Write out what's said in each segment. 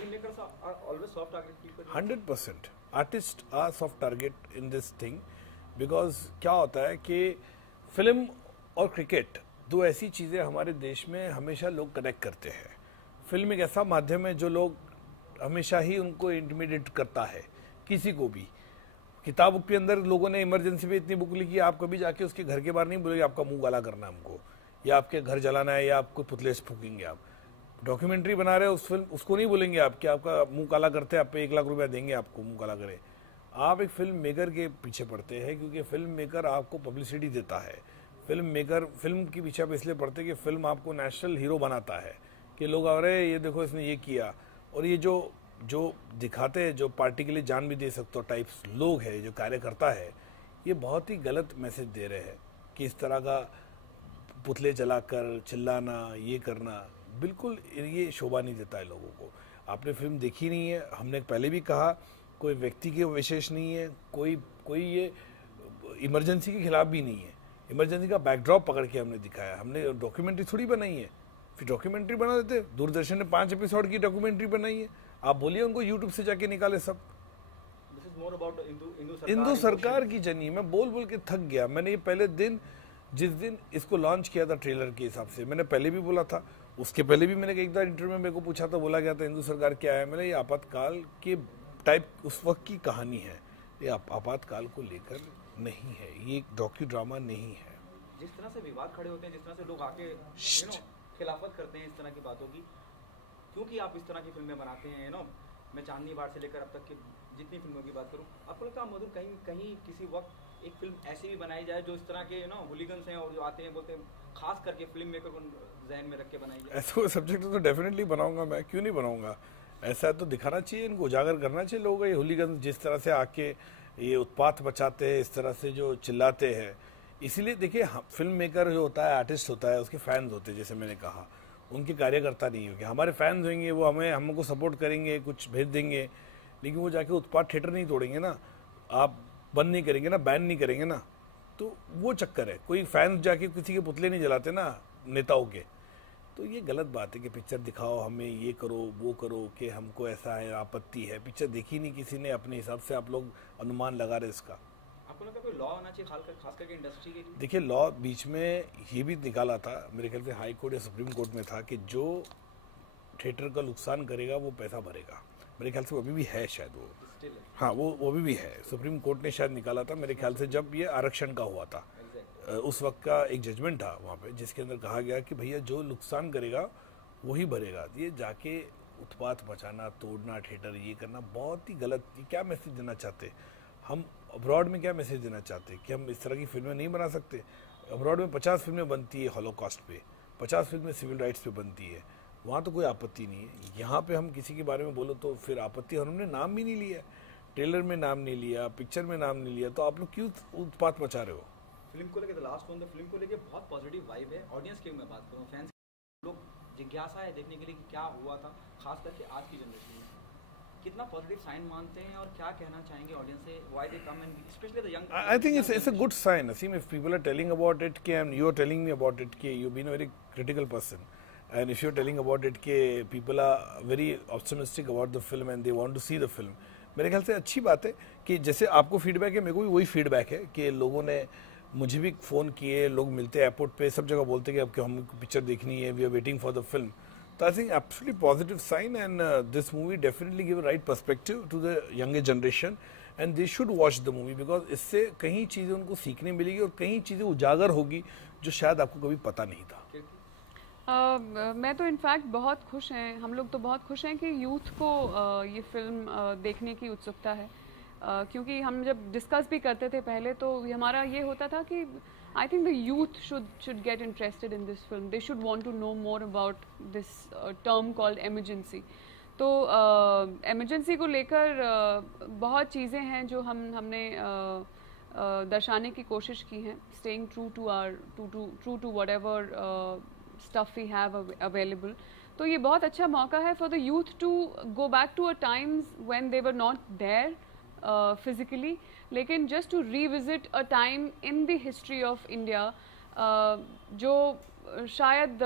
filmmakers are always soft target people. 100% artists are soft target in this thing because क्या होता है कि film और क्रिकेट दो ऐसी चीज़ें हमारे देश में हमेशा लोग कनेक्ट करते हैं। फिल्म एक ऐसा माध्यम है जो लोग हमेशा ही उनको इंटिमिडेट करता है, किसी को भी। किताब के अंदर लोगों ने इमरजेंसी में इतनी बुक लिखी, आप कभी जाके उसके घर के बाहर नहीं बोलोगे आपका मुंह काला करना है हमको, या आपके घर जलाना है, या आपको पुतले से फूकेंगे। आप डॉक्यूमेंट्री बना रहे हो उस फिल्म, उसको नहीं बोलेंगे आप कि आपका मुंह काला करते हैं, आप पे 1 लाख रुपया देंगे आपको मुंह काला करे। आप एक फिल्म मेकर के पीछे पड़ते हैं क्योंकि फिल्म मेकर आपको पब्लिसिटी देता है। फिल्म मेकर फिल्म के पीछे आप इसलिए पड़ते हैं कि फिल्म आपको नेशनल हीरो बनाता है कि लोग अरे ये देखो इसने ये किया। और ये जो दिखाते हैं, जो पार्टी के लिए जान भी दे सकते हो टाइप्स लोग हैं, जो कार्यकर्ता है, ये बहुत ही गलत मैसेज दे रहे हैं कि इस तरह का पुतले जलाकर चिल्लाना, ये करना बिल्कुल ये शोभा नहीं देता है लोगों को। आपने फिल्म देखी नहीं है, हमने पहले भी कहा, कोई व्यक्ति के विशेष नहीं है, कोई ये इमरजेंसी के खिलाफ भी नहीं है। इमरजेंसी का बैकड्रॉप पकड़ के हमने दिखाया, हमने डॉक्यूमेंट्री थोड़ी बनाई है। फिर डॉक्यूमेंट्री बना देते, दूरदर्शन ने 5 एपिसोड की डॉक्यूमेंट्री बनाई है, आप बोलिए उनको यूट्यूब से जाके निकाले सब। हिंदू सरकार की जनी, मैं बोल के थक गया। मैंने ये पहले दिन, जिस दिन इसको लॉन्च किया था ट्रेलर के हिसाब से, मैंने पहले भी बोला था, उसके पहले भी मैंने एक बार इंटरव्यू में मेरे को पूछा था, बोला गया था हिंदू सरकार क्या है। मैंने ये आपातकाल के टाइप उस वक्त की कहानी है, ये आपातकाल को लेकर नहीं है, ये एक डॉक्यू ड्रामा नहीं है। जिस तरह से विवाद खड़े होते हैं, जिस तरह से लोग आके खिलाफत करते हैं इस तरह की बातों की, क्योंकि आप इस तरह की फिल्में बनाते हैं, मैं चांदनी बार से लेकर अब तक की जितनी फिल्मों की बात करूं, आपको लगता है मधुर कहीं किसी वक्त एक फिल्म ऐसी भी बनाई जाए जो इस तरह के हुलीगन्स हैं और जो आते हैं बोलते हैं, खास करके फिल्म मेकर को ज़हन में रख के बनाई जाए? ऐसा कोई सब्जेक्ट तो डेफिनेटली बनाऊंगा मैं, क्यों नहीं बनाऊंगा। ऐसा तो दिखाना चाहिए, इनको उजागर करना चाहिए लोगों को। ये हुलीगन्स जिस तरह से आके ये उत्पात मचाते हैं, इस तरह से जो चिल्लाते हैं, इसीलिए देखिए फिल्म मेकर जो होता है, आर्टिस्ट होता है, उसके फैंस होते हैं, जैसे मैंने कहा, उनके कार्यकर्ता नहीं होंगे। हमारे फैंस होंगे, वो हमको सपोर्ट करेंगे, कुछ भेज देंगे, लेकिन वो जाके उत्पात थिएटर नहीं तोड़ेंगे ना, आप बंद नहीं करेंगे ना, बैन नहीं करेंगे ना, तो वो चक्कर है। कोई फैंस जाके किसी के पुतले नहीं जलाते ना नेताओं के, तो ये गलत बात है कि पिक्चर दिखाओ, हमें ये करो वो करो, कि हमको ऐसा है, आपत्ति है। पिक्चर देखी नहीं किसी ने, अपने हिसाब से आप लोग अनुमान लगा रहे इसका। आपको लगता है कोई लॉ होना चाहिए खास करके इंडस्ट्री के लिए? देखिए लॉ बीच में ये भी निकाला था, मेरे ख्याल से हाई कोर्ट या सुप्रीम कोर्ट में था, कि जो थिएटर का नुकसान करेगा वो पैसा भरेगा। मेरे ख्याल से वो अभी भी है शायद, वो हाँ वो अभी भी है। सुप्रीम कोर्ट ने शायद निकाला था मेरे ख्याल से, जब ये आरक्षण का हुआ था, उस वक्त का एक जजमेंट था वहाँ पे, जिसके अंदर कहा गया कि भैया जो नुकसान करेगा वही भरेगा। ये जाके उत्पात मचाना, तोड़ना थिएटर, ये करना बहुत ही गलत। ये क्या मैसेज देना चाहते हम? अब्रॉड में क्या मैसेज देना चाहते कि हम इस तरह की फिल्में नहीं बना सकते? अब्रॉड में 50 फिल्में बनती है हॉलोकॉस्ट पे, 50 फिल्में सिविल राइट्स पे बनती है, वहाँ तो कोई आपत्ति नहीं है। यहाँ पे हम किसी के बारे में बोलो तो फिर आपत्ति। और हमने नाम भी नहीं लिया, ट्रेलर में नाम नहीं लिया, पिक्चर में नाम नहीं लिया, तो आप लोग क्यों उत्पात मचा रहे हो? फिल्म को लेकर लास्ट वन, फिल्म को लेकर बहुत पॉजिटिव वाइब है। ऑडियंस की मैं बात करूँ, फैंस लोग जिज्ञासा है देखने के लिए कि क्या हुआ था, खास करके आज की जनरेशन में कितना पॉजिटिव साइन मानते हैं और क्या कहना चाहेंगे ऑडियंस से? Why they come and specially the young? I think it's a good sign Aseem, if people are telling about it के and you are telling me about it के you been a very critical person, and if you are telling about it के people are very optimistic about the film and they want to see the film, मेरे ख्याल से अच्छी बात है। कि जैसे आपको फीडबैक है, मेरे को भी वही फीडबैक है कि लोगों ने मुझे भी फ़ोन किए, लोग मिलते हैं एयरपोर्ट पे, सब जगह बोलते हैं कि अब कि हमको पिक्चर देखनी है, we are waiting for the film. So I think absolutely positive sign, and this movie definitely give a right perspective to the younger generation, and they should watch the movie because इससे कई चीज़ें उनको सीखने मिलेगी और कई चीज़ें उजागर होगी जो शायद आपको कभी पता नहीं था। मैं तो इनफैक्ट बहुत खुश हैं, हम लोग तो बहुत खुश हैं कि यूथ को ये फिल्म देखने की उत्सुकता है, क्योंकि हम जब डिस्कस भी करते थे पहले तो हमारा ये होता था कि I think the youth should get interested in this film. They should want to know more about this term called emergency. तो emergency को लेकर बहुत चीज़ें हैं जो हमने दर्शाने की कोशिश की हैं, staying true to whatever stuff we have available. तो ये बहुत अच्छा मौका है for the youth to go back to a times when they were not there physically, लेकिन just to revisit a time in the history of India जो शायद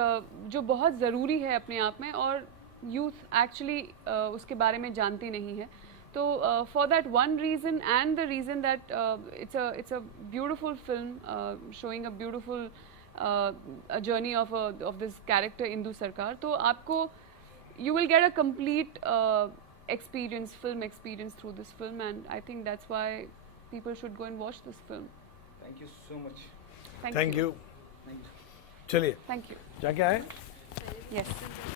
जो बहुत ज़रूरी है अपने आप में, और यूथ एक्चुअली उसके बारे में जानती नहीं है. तो for that one reason and the reason that it's a beautiful film showing a beautiful a journey of this character Indu Sarkar. तो आपको you will get a complete experience, film experience through this film, and I think that's why people should go and watch this film. Thank you so much. Thank you. चलिए Thank you. क्या क्या है Yes.